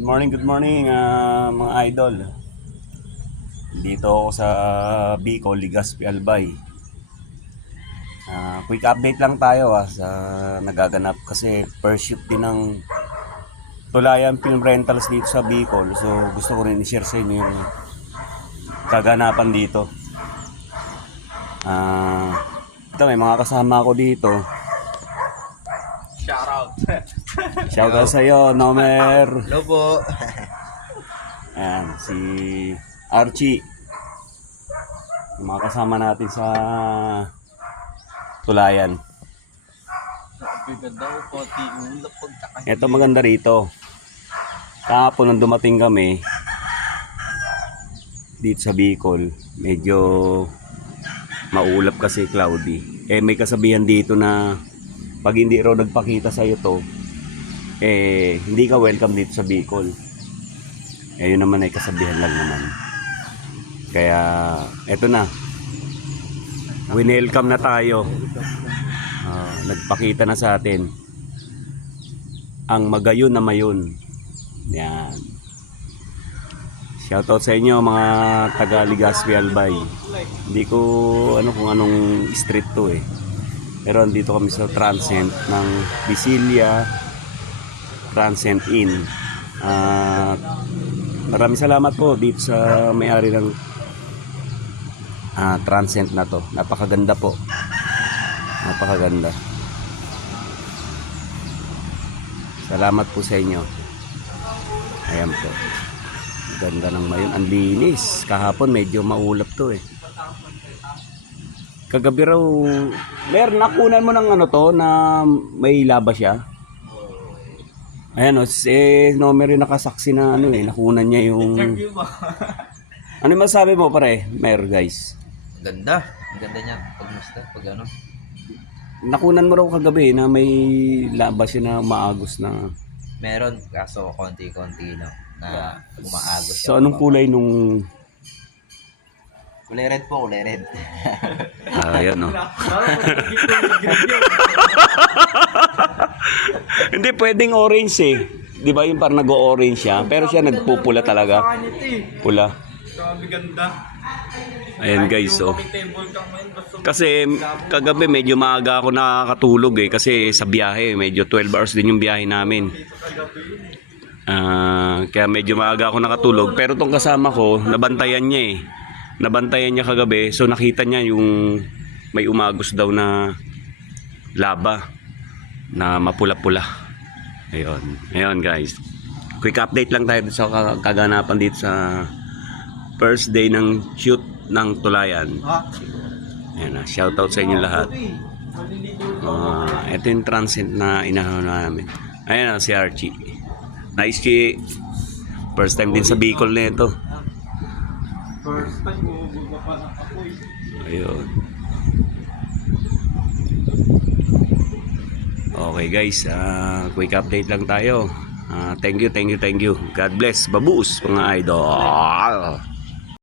Good morning mga idol. Dito ako sa Bicol, Legazpi, Albay. Quick update lang tayo sa nagaganap kasi first shoot din ng Tulayan Film Rentals dito sa Bicol. So gusto ko rin i-share sa inyo yung kaganapan dito. Ito may mga kasama ako dito. Shoutout sa iyo, Nomer. Hello po. Ayan, si Archie. Yung mga kasama natin sa Tulayan. Ito maganda rito. Kahapon nung dumating kami dito sa Bicol, medyo maulap kasi cloudy. May kasabihan dito na pag hindi raw nagpakita sa'yo to, hindi ka welcome dito sa Bicol. Yun naman ay kasabihan lang naman. Kaya eto na, winelcome na tayo. Nagpakita na sa atin ang magayon na mayon. Yan. Shoutout sa inyo mga taga Legazpi, Albay. Hindi ko kung anong street to pero andito kami sa Transcend ng Visilia Transcend Inn. Maraming salamat po dito sa may-ari ng Transcend na to. Napakaganda po. Napakaganda. Salamat po sa inyo. Ayan po. Ganda ng mayon. Ang linis. Kahapon medyo maulap to Kagabi raw, nakunan mo ng na may laba siya. Ayan Nomer yung nakasaksi na nakunan niya yung... Ano masabi mo pare, guys? Ganda. Ang ganda niya. Pag Nakunan mo raw kagabi na may laba siya na maagos na... Meron, kaso konti-konti lang na umaagos siya. So anong kulay nung... Kulay red po, kulay red. Ayan Hindi pwedeng orange Di ba yung parang nag-orange siya? Pero siya nagpupula talaga. Pula. Grabe ganda. Ayan guys Kasi kagabi medyo maaga ako nakakatulog kasi sa biyahe. Medyo 12 hours din yung biyahe namin. Kaya medyo maaga ako nakatulog. Pero tong kasama ko, nabantayan niya Nabantayan niya kagabi. So nakita niya yung may umagos daw na laba na mapula-pula. Ayun guys. Quick update lang tayo sa kaganapan dito sa first day ng shoot ng Tulayan. Ayan shoutout sa inyo lahat. Ito yung Transcend na inahaw namin. Ayan si Archie. Nice Chi. First time din sa Bicol na ito. First time mo pa ng apoy. Ayun. Okay guys, quick update lang tayo. Thank you. God bless. Babuus mga idol.